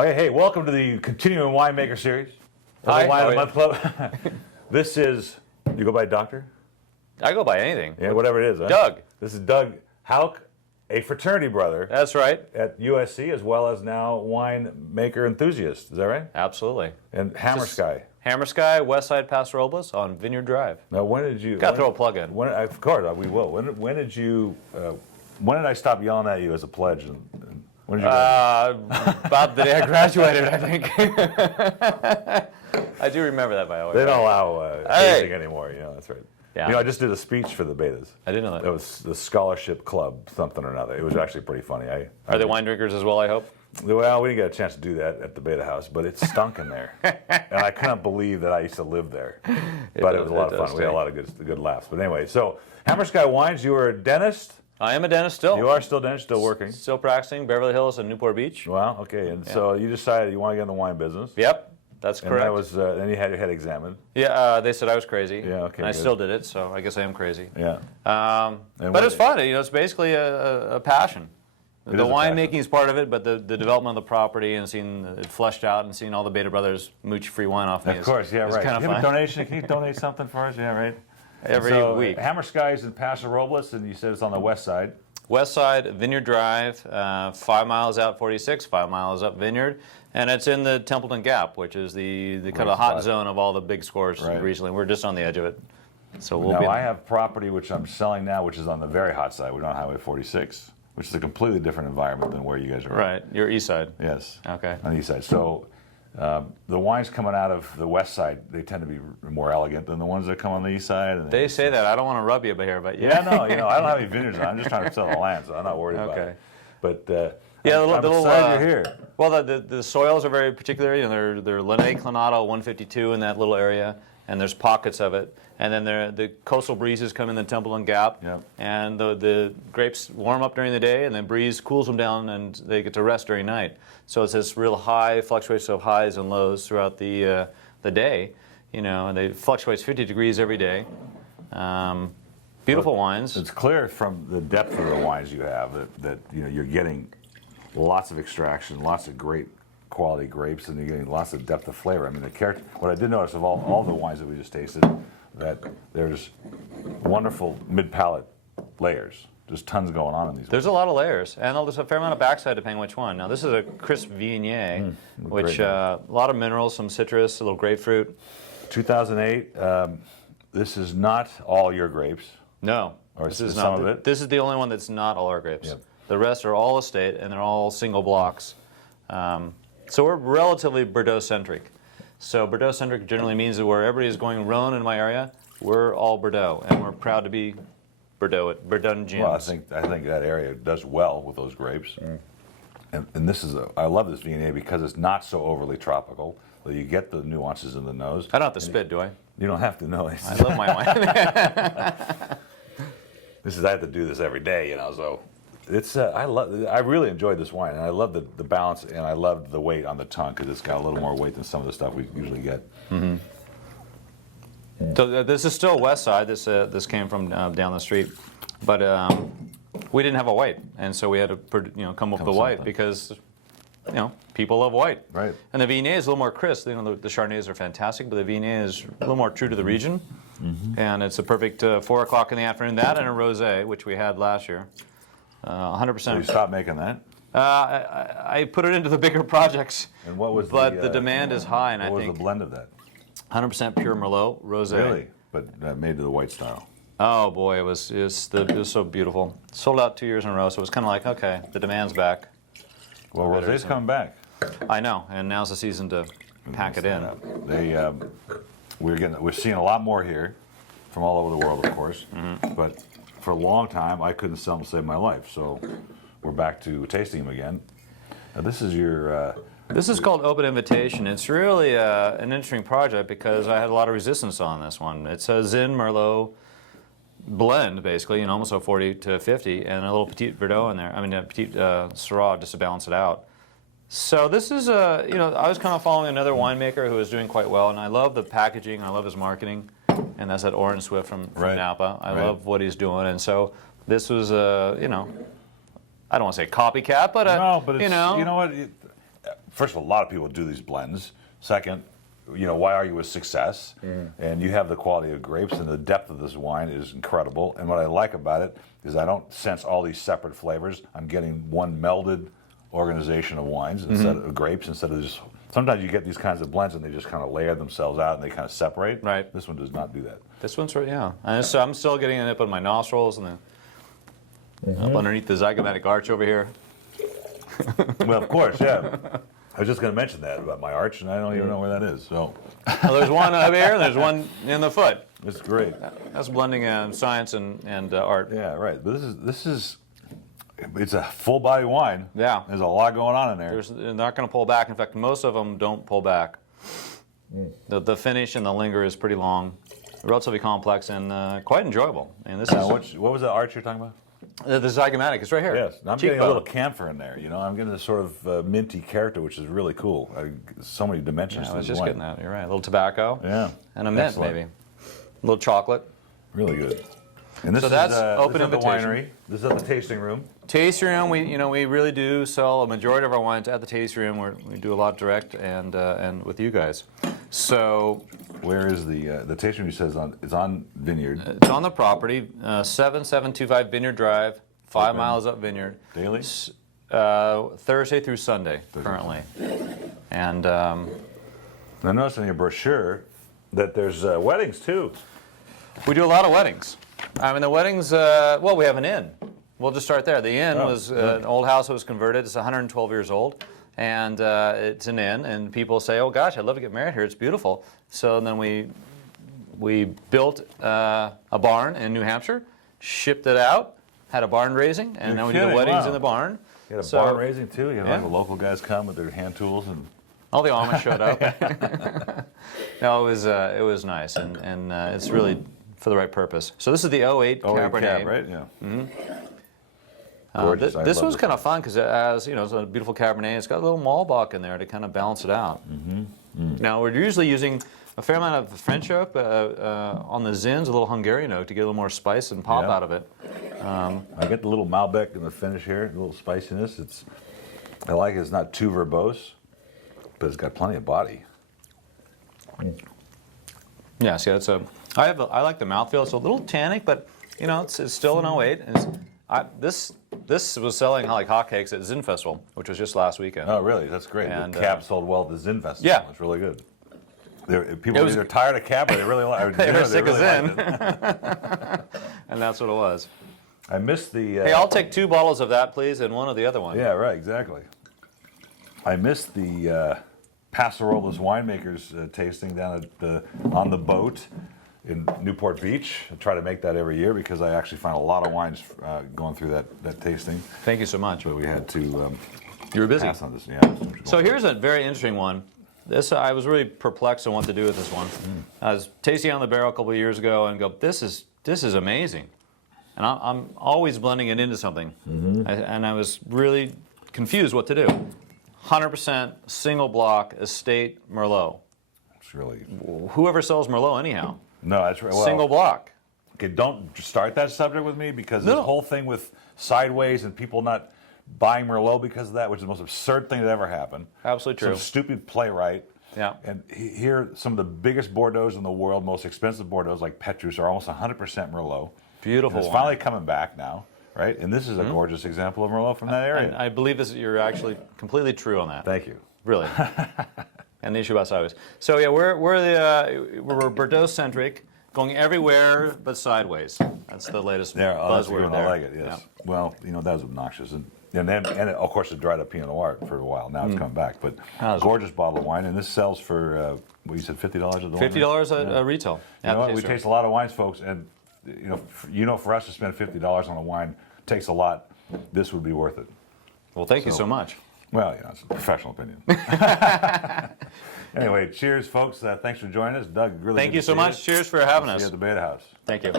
Okay, hey, welcome to the Continuing Winemaker Series. Hi, Wine how of the are Month Club. This is, you go by Doctor? I go by anything. Yeah, whatever it is. Huh? Doug. This is Doug Hauck, a fraternity brother That's right. at USC, as well as now winemaker enthusiast. Is that right? Absolutely. And HammerSky. HammerSky, West Side Paso Robles on Vineyard Drive. Now, when did you... Got to throw a plug in. Of course, we will. When did you... when did I stop yelling at you as a pledge? And when did you About the day I graduated, I think. I do remember that, by the way. They don't allow hazing anymore, that's right. Yeah. You know, I just did a speech for the betas. I didn't know that. It was the scholarship club, something or another. It was actually pretty funny. Are they wine drinkers as well, I hope? Well, we didn't get a chance to do that at the beta house, but it stunk in there. And I couldn't believe that I used to live there. But it was a lot of fun. We had a lot of good laughs. But anyway, so HammerSky Wines, you were a dentist? I am a dentist still. You are still a dentist, still working? Still practicing, Beverly Hills and Newport Beach. Wow, okay. And so you decided you want to get in the wine business. Yep, that's correct. And that was, then you had your head examined. Yeah, they said I was crazy. Yeah, okay. And I still did it, so I guess I am crazy. Yeah. But it's fun. It's basically a passion. The winemaking is part of it, but the development of the property and seeing it fleshed out and seeing all the Beta brothers mooch free wine off me Of course, yeah, is right. kind of You have fun. a donation? Can you donate something for us? Yeah, right. Every week. HammerSky is in Paso Robles, and you said it's on the west side. West Side, Vineyard Drive, 5 miles out 46, 5 miles up Vineyard, and it's in the Templeton Gap, which is the kind of hot zone of all the big scores recently. We're just on the edge of it. So we'll Now, be I have property which I'm selling now, which is on the very hot side. We're on Highway 46, which is a completely different environment than where you guys are. Right, you're east side. Yes. Okay. On the east side. So the wines coming out of the west side, they tend to be more elegant than the ones that come on the east side. And They say that. I don't want to rub you here, but yeah, no, I don't have any vineyards on. I'm just trying to sell the land, so I'm not worried about it. But yeah, I'm excited you're here. Well, the soils are very particular. They're Linnae Clanato 152 in that little area, and there's pockets of it. And then the coastal breezes come in the Templeton Gap, and the grapes warm up during the day, and then breeze cools them down, and they get to rest during night. So it's this real high fluctuation of highs and lows throughout the day, and they fluctuates 50 degrees every day. Beautiful wines. It's clear from the depth of the wines you have that you're getting lots of extraction, lots of great quality grapes, and you're getting lots of depth of flavor. I mean, what I did notice of all the wines that we just tasted, that there's wonderful mid-palate layers. There's tons going on in these. There's a lot of layers, and there's a fair amount of backside depending on which one. Now, this is a crisp Viognier, which a lot of minerals, some citrus, a little grapefruit. 2008. This is not all your grapes. No, or this is some not. of it. This is the only one that's not all our grapes. Yep. The rest are all estate, and they're all single blocks. So we're relatively Bordeaux-centric. So Bordeaux-centric generally means that where everybody is going Rhone in my area, we're all Bordeaux, and we're proud to be Bordeaux-Gems. Well, I think that area does well with those grapes. And this is I love this Viognier because it's not so overly tropical. You get the nuances in the nose. I don't have to spit, do I? You don't have to know. I love my wine. I have to do this every day, so it's I really enjoyed this wine, and I love the balance, and I love the weight on the tongue because it's got a little more weight than some of the stuff we usually get. So this is still west side. This came from down the street, but we didn't have a white, and so we had to come up with the white because people love white. Right. And the Viognier is a little more crisp. The Chardonnays are fantastic, but the Viognier is a little more true to the region, and it's a perfect 4 o'clock in the afternoon. That and a rosé, which we had last year. 100%. So you stopped making that? I put it into the bigger projects. And what was the demand is high, and what I think was the blend of that? 100% pure Merlot rosé. Really, but made to the white style. Oh boy, it was so beautiful. Sold out 2 years in a row, so it was kind of like, okay, the demand's back. Well, rosé's coming back. I know, and now's the season to pack it in. We're seeing a lot more here, from all over the world, of course. But for a long time, I couldn't sell them to save my life, so we're back to tasting them again. Now, this is your. This is called Open Invitation. It's really an interesting project because I had a lot of resistance on this one. It's a Zin Merlot blend, basically, almost a 40 to 50, and a little Petit Verdot in there. I mean, a Petit Syrah just to balance it out. So this is, I was kind of following another winemaker who was doing quite well, and I love the packaging, I love his marketing, and that's that Orange Swift from Napa. I love what he's doing, and so this was, I don't want to say copycat, but no, but it's, you know what? first of all, a lot of people do these blends. Second, why argue with success? And you have the quality of grapes, and the depth of this wine is incredible. And what I like about it is I don't sense all these separate flavors. I'm getting one melded organization of wines instead of grapes, instead of just. Sometimes you get these kinds of blends and they just kind of layer themselves out and they kind of separate. Right. This one does not do that. This one's right, yeah. And so I'm still getting it up in my nostrils and then up underneath the zygomatic arch over here. Well, of course, yeah. I was just going to mention that about my arch, and I don't even know where that is. So Well, there's one up here, and there's one in the foot. it's great. That's blending science and art. Yeah, right. But it's a full body wine. Yeah. There's a lot going on in there. They're not going to pull back. In fact, most of them don't pull back. The finish and the linger is pretty long, relatively complex, and quite enjoyable. And this is What was the arch you're talking about? the zygomatic. It's right here. Yes, I'm getting a Cheekbone. little camphor in there. I'm getting this sort of minty character, which is really cool. So many dimensions. Yeah, I to was this just wine. getting that. You're right. A little tobacco. Yeah, And a mint, excellent. maybe. A little chocolate. Really good. And this So is that's this open is at the invitation. winery. This is at the tasting room. Tasting room, we really do sell a majority of our wines at the tasting room. We do a lot direct and with you guys. So Where is the tasting room? You said it's on Vineyard. it's on the property, 7725 Vineyard Drive, 5 miles up Vineyard. Daily? Thursday through Sunday currently. And I noticed in your brochure that there's weddings too. we do a lot of weddings. I mean, the weddings, well, we have an inn. We'll just start there. The inn was an old house that was converted. It's 112 years old. And it's an inn. And people say, oh, gosh, I'd love to get married here. It's beautiful. So then we built a barn in New Hampshire, shipped it out, had a barn raising, and now we do the kidding, weddings wow. in the barn. You had a So- barn raising too. You had Yeah. all the local guys come with their hand tools and. All the Amish showed up. No, it was nice, and it's really for the right purpose. So this is the 08 Cabernet. Cab, right? Yeah. Gorgeous. I This love one's it. kind of fun because it has, it's a beautiful Cabernet. It's got a little Malbec in there to kind of balance it out. Now we're usually using a fair amount of French oak on the Zins, a little Hungarian oak to get a little more spice and pop Yeah. out of it. I get the little Malbec in the finish here, a little spiciness. I like it. It's not too verbose, but it's got plenty of body. Yes, yeah, I like the mouthfeel. It's a little tannic, but it's still an 08. And this was selling like hotcakes at Zin Festival, which was just last weekend. Oh, really? That's great. And, the cab sold well at the Zin Festival. Yeah. It's really good. People are either tired of cab or they really like it. They were sick of really Zin. liked it. And that's what it was. I missed the. Hey, I'll take 2 bottles of that, please, and one of the other one. Yeah, right, exactly. I missed the Passarolas winemakers tasting down on the boat in Newport Beach. I try to make that every year because I actually find a lot of wines going through that tasting. Thank you so much. But we had to You were busy. pass on this. Yeah. So here's a very interesting one. I was really perplexed on what to do with this one. I was tasting on the barrel a couple of years ago and go, this is amazing. And I'm always blending it into something. And I was really confused what to do. 100% single block estate Merlot. It's really Whoever sells Merlot anyhow. no. That's right. Well, Single block. Okay, don't start that subject with me because this No. whole thing with sideways and people not buying Merlot because of that, which is the most absurd thing that ever happened. Absolutely true. Some stupid playwright. Yeah. And here, some of the biggest Bordeaux in the world, most expensive Bordeaux, like Petrus, are almost 100% Merlot. Beautiful And it's wine. finally coming back now, right? And this is a gorgeous example of Merlot from that area. And I believe you're actually completely true on that. Thank you. Really. And the issue about sideways. So yeah, we're Bordeaux centric, going everywhere but sideways. That's the latest There, that's a good buzzword one. there. I like it. Yes. Well, that was obnoxious, and of course it dried up Pinot Noir for a while. Now it's coming back, but gorgeous bottle of wine, and this sells for what you said, $50 at the wine? $50 at retail. You know what? We taster. taste a lot of wines, folks, and for us to spend $50 on a wine takes a lot. This would be worth it. Well, thank you so much. Well, it's a professional opinion. Anyway, cheers, folks. Thanks for joining us, Doug. Really Thank good you to so see much. Cheers for having See you us. at the Beta House. Thank you.